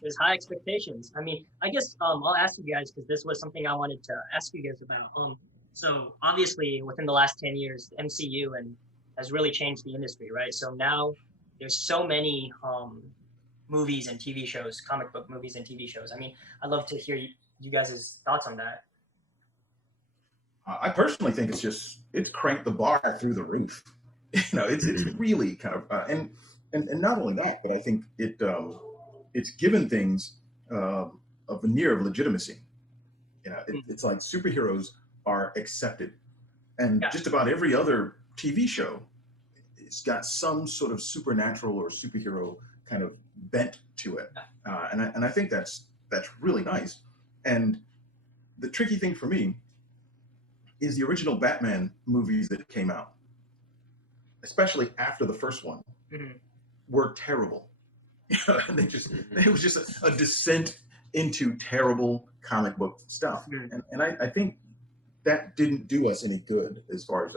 there's high expectations. I mean, I guess I'll ask you guys because this was something I wanted to ask you guys about. So obviously within the last 10 years, the MCU and has really changed the industry, right? So now there's so many movies and TV shows, comic book movies and TV shows. I mean, I'd love to hear you guys' thoughts on that. I personally think it's cranked the bar through the roof. It's really kind of and not only that, but I think it's given things a veneer of legitimacy. It's like superheroes are accepted, and just about every other TV show, it's got some sort of supernatural or superhero kind of bent to it, and I think that's really nice. And the tricky thing for me is the original Batman movies that came out, especially after the first one, were terrible. And it was just a descent into terrible comic book stuff. And I think that didn't do us any good as far as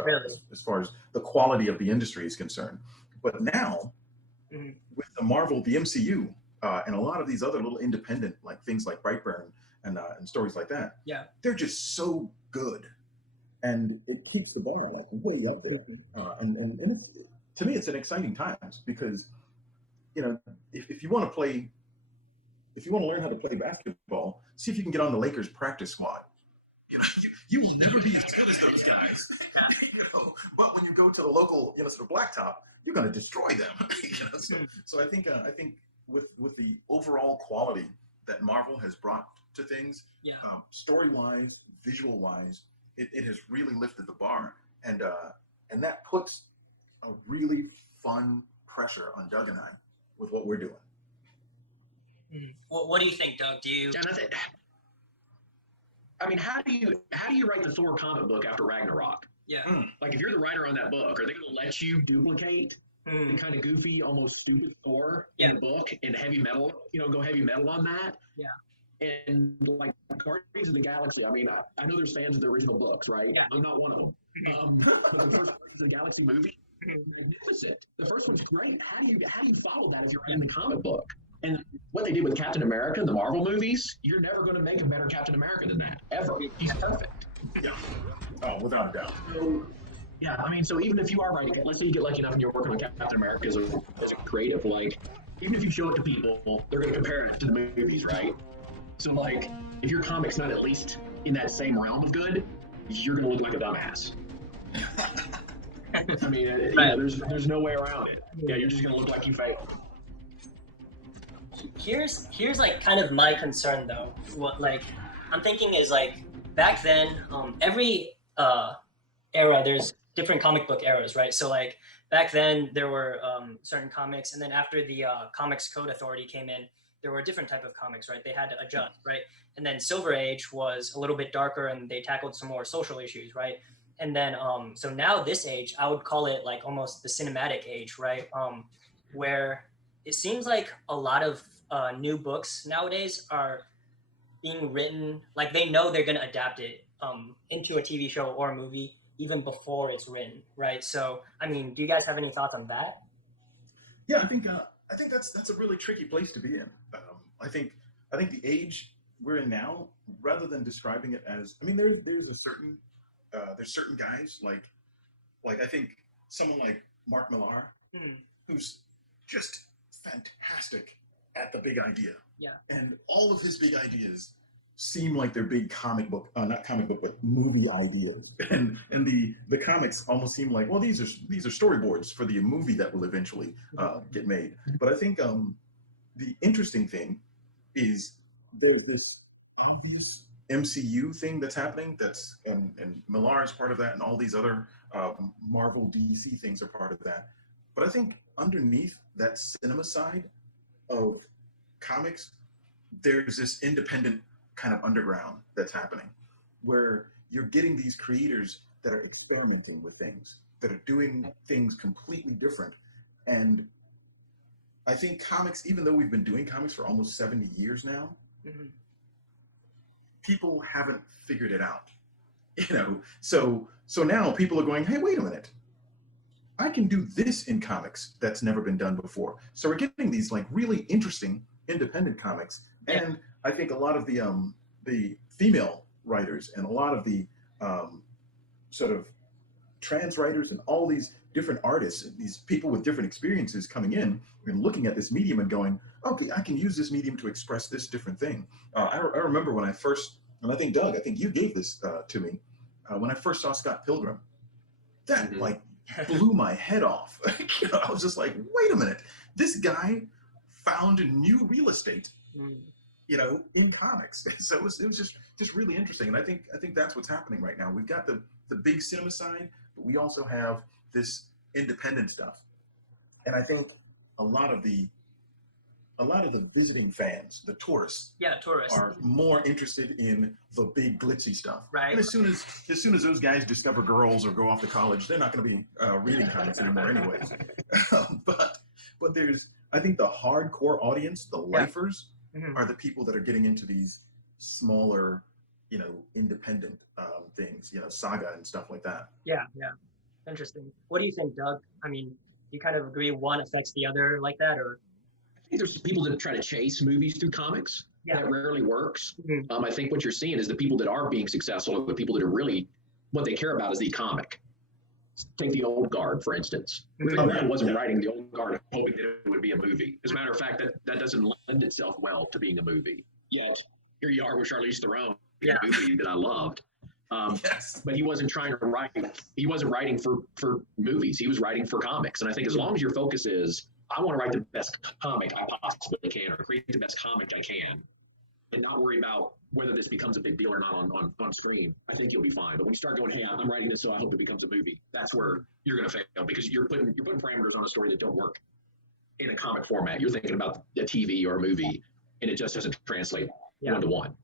the quality of the industry is concerned. But now, with the Marvel, the MCU, and a lot of these other little independent things like Brightburn and stories like that, they're just so good. And it keeps the bar way up there. And to me, it's an exciting times because, if you want to play, if you want to learn how to play basketball, see if you can get on the Lakers practice squad. You will never be as good as those guys. But when you go to the local, sort of blacktop, you're going to destroy them. So I think with the overall quality that Marvel has brought to things, story-wise, visual-wise, it has really lifted the bar, and that puts a really fun pressure on Doug and I with what we're doing. Well, what do you think, Doug? Do you? Jonathan, I mean, how do you write the Thor comic book after Ragnarok? Yeah. Like, if you're the writer on that book, are they going to let you duplicate the kind of goofy, almost stupid Thor in the book and heavy metal? Go heavy metal on that? Yeah. And like Guardians of the Galaxy, I mean, I know there's fans of the original books, right? Yeah. I'm not one of them. But the first Guardians of the Galaxy movie, magnificent. The first one's great. How do you follow that as you're in the comic book? And what they did with Captain America in the Marvel movies, you're never going to make a better Captain America than that, ever. He's perfect. Yeah. Oh, without a doubt. So, yeah, I mean, so even if you are writing it, let's say you get lucky enough and you're working on Captain America as a creative, even if you show it to people, they're going to compare it to the movies, right? So, if your comic's not at least in that same realm of good, you're going to look like a dumbass. I mean, there's no way around it. Yeah, you're just going to look like you failed. Here's kind of my concern though. What I'm thinking is back then, every era there's different comic book eras, right? So back then there were certain comics, and then after the Comics Code Authority came in, there were a different type of comics, right? They had to adjust, right? And then Silver Age was a little bit darker, and they tackled some more social issues, right? And then so now this age, I would call it almost the cinematic age, right? Where it seems like a lot of new books nowadays are being written, they know they're going to adapt it into a TV show or a movie even before it's written, right? So, I mean, do you guys have any thoughts on that? Yeah, I think that's a really tricky place to be in. I think the age we're in now, rather than describing it as, I mean, there's certain guys like I think someone like Mark Millar, who's just fantastic at the big idea. Yeah. And all of his big ideas seem like they're big comic book, not comic book, but movie ideas. And the comics almost seem like, well, these are storyboards for the movie that will eventually get made. But I think the interesting thing is there's this obvious MCU thing that's happening. That's and Millar is part of that, and all these other Marvel, DC things are part of that. But I think underneath that cinema side of comics, there's this independent kind of underground that's happening, where you're getting these creators that are experimenting with things, that are doing things completely different. And I think comics, even though we've been doing comics for almost 70 years now, people haven't figured it out. So now people are going, hey, wait a minute, I can do this in comics that's never been done before. So we're getting these really interesting independent comics, and I think a lot of the female writers and a lot of the sort of trans writers and all these different artists and these people with different experiences coming in and looking at this medium and going, okay, I can use this medium to express this different thing. I remember when I first, and I think Doug, I think you gave this to me when I first saw Scott Pilgrim. That like blew my head off. You know, I was just like, wait a minute, this guy found new real estate. You know, in comics. So it was just really interesting, and I think that's what's happening right now. We've got the big cinema side, but we also have this independent stuff, and I think a lot of the visiting fans, the tourists, are more interested in the big glitzy stuff. Right. And as soon as those guys discover girls or go off to college, they're not going to be reading comics anymore, anyways. But there's, I think, the hardcore audience, the lifers, are the people that are getting into these smaller, you know, independent things, you know, Saga and stuff like that. Yeah. Interesting. What do you think, Doug? I mean, you kind of agree one affects the other like that, or? I think there's people that try to chase movies through comics. That rarely works. I think what you're seeing is the people that are being successful are the people that are really, what they care about is the comic. Take the Old Guard, for instance. I wasn't writing the Old Guard hoping that it would be a movie. As a matter of fact, that doesn't lend itself well to being a movie. Yet, here you are with Charlize Theron, a movie that I loved. But he wasn't trying to write. He wasn't writing for movies. He was writing for comics. And I think as long as your focus is, I want to write the best comic I possibly can, or create the best comic I can, and not worry about whether this becomes a big deal or not on screen, I think you'll be fine. But when you start going, hey, I'm writing this so I hope it becomes a movie, that's where you're going to fail, because you're putting parameters on a story that don't work in a comic format. You're thinking about a TV or a movie, and it just doesn't translate one to one.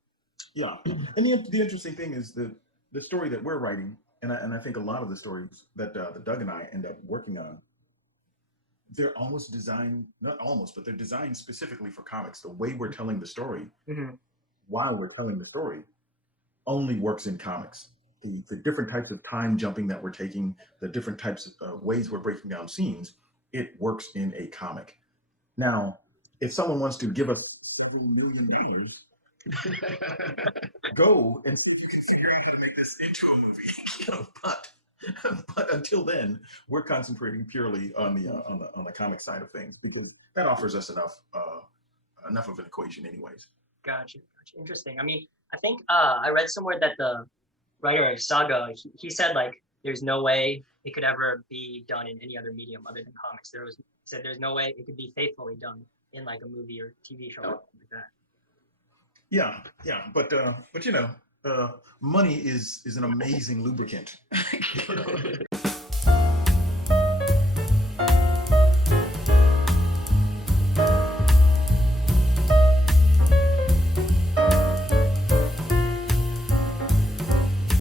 Yeah, and the interesting thing is the story that we're writing, and I think a lot of the stories that Doug and I end up working on, they're almost designed, not almost, but they're designed specifically for comics. The way we're telling the story, while we're telling the story, only works in comics. The different types of time jumping that we're taking, the different types of ways we're breaking down scenes, it works in a comic. Now, if someone wants to give us go and make this into a movie, you know, but until then, we're concentrating purely on the comic side of things, because that offers us enough of an equation, anyways. Gotcha. Interesting. I mean, I think I read somewhere that the writer of Saga, he said like there's no way it could ever be done in any other medium other than comics. He said there's no way it could be faithfully done in like a movie or TV show or something like that. Yeah, but you know, money is an amazing lubricant.